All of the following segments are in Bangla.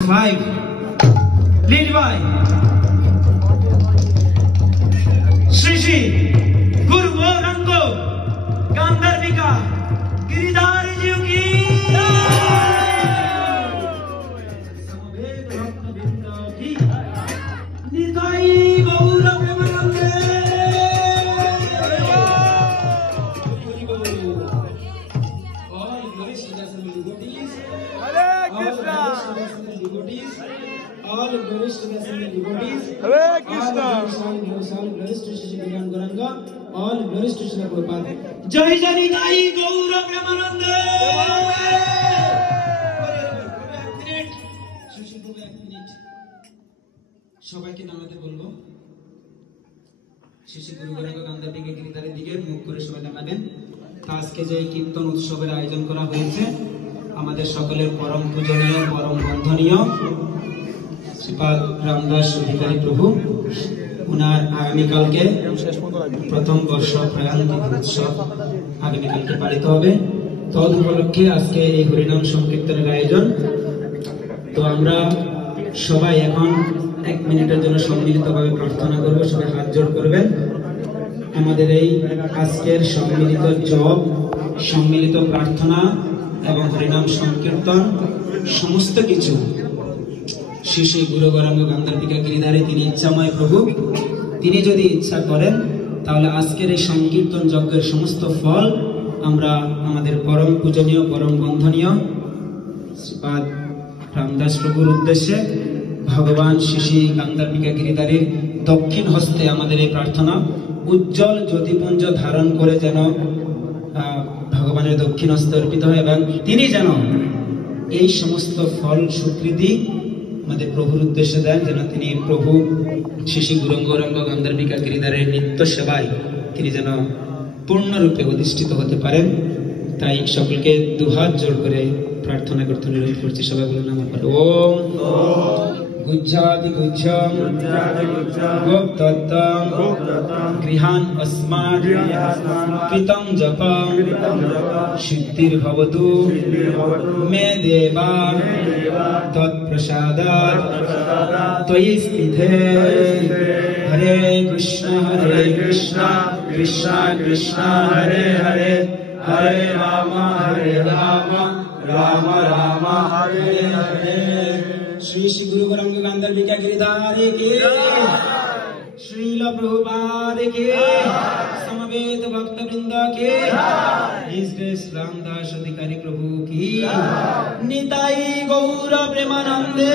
5 lead by Shri Shri Guru Gauranga Gandharvika Giridhari Ji ki Samaved Bhakta Binda ki Nitai Gaura Premanande all glorious devotees Hare Krishna all glorious devotees Hare Krishna all glorious to Shri Guru Gauranga all glorious to Shri Prabhupada Jai Jai Nitai Gaura Premanande সবাইকে নামাতে বলবো শ্রী গুরু গৌরাঙ্গ গান্ধারবিকা গিরিধারের দিকে মুখ করে সবাই নামাবেন আজকে যে কীর্তন উৎসবের আয়োজন করা হয়েছে আমাদের সকলের পরম পূজনীয় পরম বন্ধনীয় শ্রীপাদ রামদাস অধিকারী প্রভু উনার আগামীকালকে প্রথম বর্ষ প্রয়াণ তিথি উৎসব আগামীকালকে পালিত হবে তদ উপলক্ষে আজকে এই হরিনাম সংকীর্তনের আয়োজন তো আমরা সবাই এখন 1 মিনিটের জন্য সম্মিলিতভাবে প্রার্থনা করব সবাই হাত জোড় করবেন আমাদের এই আজকের সম্মিলিত জপ সম্মিলিত প্রার্থনা এবং হরিনাম সংকীর্তন সমস্ত কিছু শ্রী শ্রী গুরু গৌরাঙ্গ গান্ধারবিকা গিরিধারী তিনি ইচ্ছাময় প্রভু তিনি যদি ইচ্ছা করেন তাহলে আজকের এই সংকীর্তন যজ্ঞের সমস্ত ফল আমরা আমাদের পরম পূজনীয় পরম বন্ধনীয় শ্রীপাদ রামদাস প্রভুর উদ্দেশ্যে ভগবান শ্রী শ্রী গান্ধারবিকা গিরিধারীর দক্ষিণ হস্তে আমাদের এই প্রার্থনা উজ্জ্বল জ্যোতিপুঞ্জ ধারণ করে যেন ভগবানের দক্ষিণ হস্তে অর্পিত হয় এবং তিনি যেন এই সমস্ত ফল স্বীকৃতি আমাদের প্রভুর উদ্দেশ্যে দেন যেন তিনি প্রভু শ্রী শ্রী গুরু গৌরাঙ্গ গান্ধারবিকা গিরিধারের নিত্য সেবায় তিনি যেন পূর্ণরূপে অধিষ্ঠিত হতে পারেন তাই সকলকে দুহাত জোড় করে প্রার্থনা করতে অনুরোধ করছি সবাই বলুন আমার ওম গুজ্জাদি গুজ্জম গোপ্তত্তম গৃহান अस्मात् কৃতং জপম সিদ্ধির্ভবতু মে দেবা তৎপ্রসাদাৎ ত্বয়ি স্থিতে হরে কৃষ্ণ কৃষ্ণ কৃষ্ণ হরে হরে হরে রাম রাম রাম হরে হরে श्री श्री गुरु गौरांग गांधारबिका गिरिधारी की श्रील प्रभुपाद की समवेत भक्त वृंद की इस देश रामदास अधिकारी प्रभु की निताई गौर प्रेमानंदे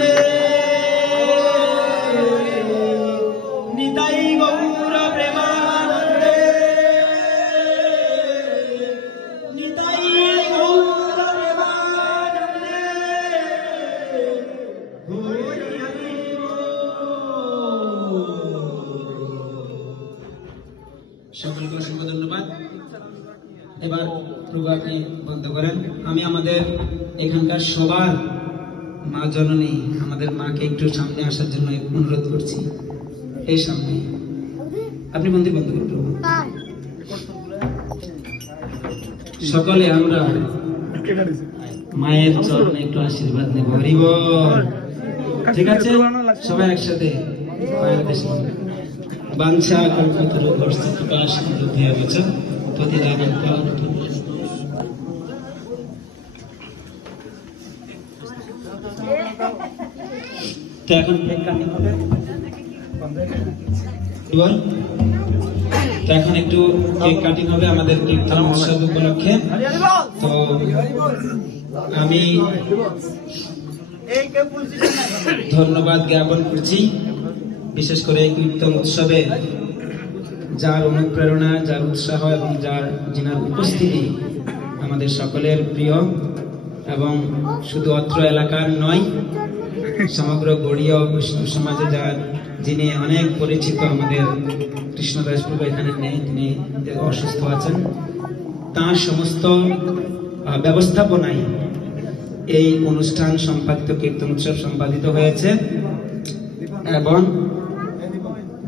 निताई गौर प्रेमानंदे निताई गौर प्रेमानंदे সকলকে অসংখ্য ধন্যবাদ এবার প্রভু আপনি বন্ধ করেন আমি আমাদের এখানকার সবার মা জননী আমাদের মাকে একটু সামনে আসার জন্য অনুরোধ করছি এই সামনে আপনি মন্দির বন্ধ করুন প্রভু সকলে আমরা মায়ের চরণে একটু আশীর্বাদ নেব হরি বল ঠিক আছে সবাই একসাথে মায়ের দেশে বাঞ্ছা কল্পতরু বর্ষিকা সিন্ধুভ্যা বচ পতিতানাং পাবতু তো এখন ব্রেক কাটিং হবে তো এখন একটু কেক কাটিং হবে আমাদের কীর্তন উৎসব উপলক্ষে তো আমি ধন্যবাদ জ্ঞাপন করছি বিশেষ করে কীর্তন উৎসবে যার অনুপ্রেরণা যার উৎসাহ এবং যিনার উপস্থিতি আমাদের সকলের প্রিয় এবং শুধু অত্র এলাকার নয় সমগ্র গড়িয়া বৈষ্ণব সমাজে যিনি অনেক পরিচিত আমাদের কৃষ্ণদাস প্রভু এখানে নেই তিনি অসুস্থ আছেন তার সমস্ত ব্যবস্থাপনায় এই অনুষ্ঠান সম্পাদিত কীর্তন উৎসব সম্পাদিত হয়েছে এবং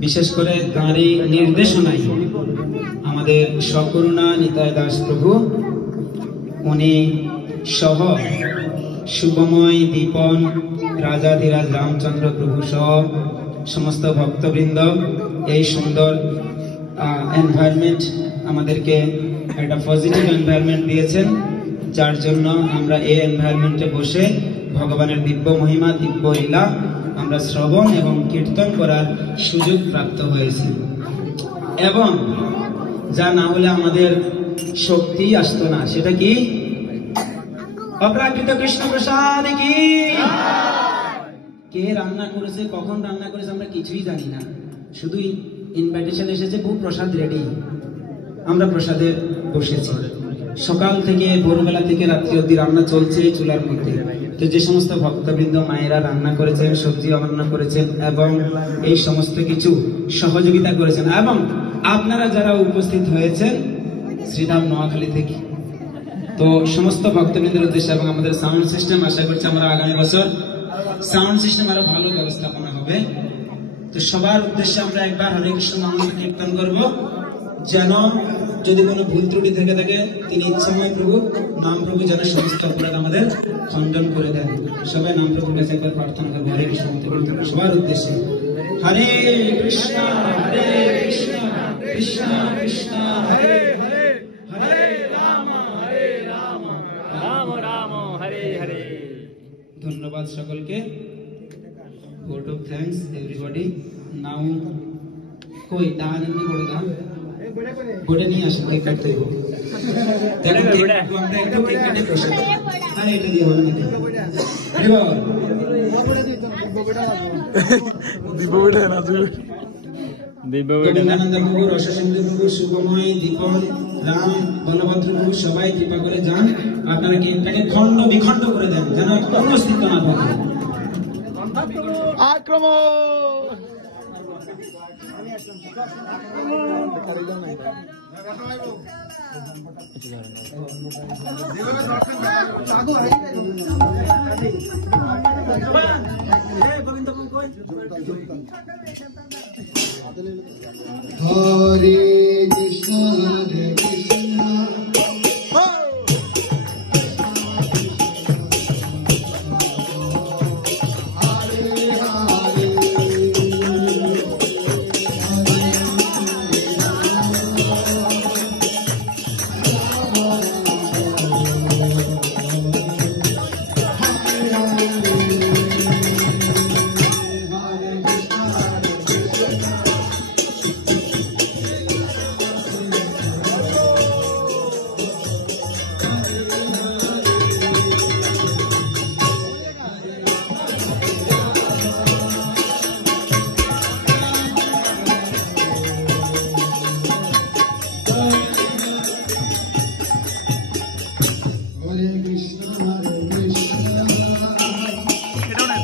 বিশেষ করে তাঁরই নির্দেশনায় আমাদের সকরুণা নিতাই দাস প্রভু উনি সহ শুভময় দীপন রাজাধিরাজ রামচন্দ্র প্রভু সহ সমস্ত ভক্তবৃন্দ এই সুন্দর এনভায়রনমেন্ট আমাদেরকে একটা পজিটিভ এনভায়রনমেন্ট দিয়েছেন, যার জন্য আমরা এই এনভায়রনমেন্টে বসে ভগবানের দিব্য মহিমা, দিব্য লীলা আমরা শ্রবণ এবং কীর্তন করার সুযোগ প্রাপ্ত হয়েছে। এবং যা না হলে আমাদের শক্তি আসতো না, সেটা কি? অপ্রাকৃত কৃষ্ণ প্রসাদ কি? কে রান্না করেছে, কখন রান্না করেছে আমরা কিছুই জানি না, শুধু ইনভাইটেশন এসেছে, খুব প্রসাদ রেডি, আমরা প্রসাদে বসেছি। সকাল থেকে ভোরবেলা থেকে রাত্রি অবধি রান্না চলছে চুলার মধ্যে। তো যে সমস্ত ভক্তবৃন্দ মায়েরা রান্না করেছেন, সবজি রান্না করেছেন এবং এই সমস্ত কিছু সহযোগিতা করেছেন, এবং আপনারা যারা উপস্থিত হয়েছেন শ্রীধাম নোয়াখালী থেকে, তো সমস্ত ভক্তবৃন্দের উদ্দেশ্যে এবং আমাদের সাউন্ড সিস্টেম, আশা করছি আমরা আগামী বছর সাউন্ড সিস্টেম আরো ভালো ব্যবস্থাপনা হবে। তো সবার উদ্দেশ্যে আমরা একবার হরে কৃষ্ণ নাম কীর্তন করব, যেন যদি কোনো ভুল ত্রুটি থেকে থাকে তিনি ইচ্ছাময় প্রভু, নাম প্রভু যেন সমস্ত অপরাধ আমাদের খণ্ডন করে দেন। সবাই নাম প্রভুর কাছে একবার প্রার্থনা করবো হরে কৃষ্ণ সবার উদ্দেশ্যে। হরে কৃষ্ণ কৃষ্ণ কৃষ্ণ হরে হরে, হরে রাম রাম রাম হরে হরে। ধন্যবাদ সকলকে। vote of thanks everybody. now কই দান এমনি করে দান বড়ে নিয়ে আসেন, কেক কাটতে দেবো। দেখো আমরা একটু কেক কাটে বসে, আরে এটা দিয়ে হবে নাকি? আরে বাবা দীপবড়া না গোবিন্দানন্দ প্রভু, রসসিন্ধু প্রভু, শুভময়, দীপন, রাম, বলভদ্র প্রভু সবাই কৃপা করে যান। আপনারা কেকটাকে খণ্ড বিখণ্ড করে দেন, যেন কোনো অস্তিত্ব না থাকে। আক্রমণ হরে কৃষ্ণ হরে কৃষ্ণ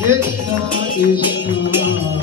Krishna Krishna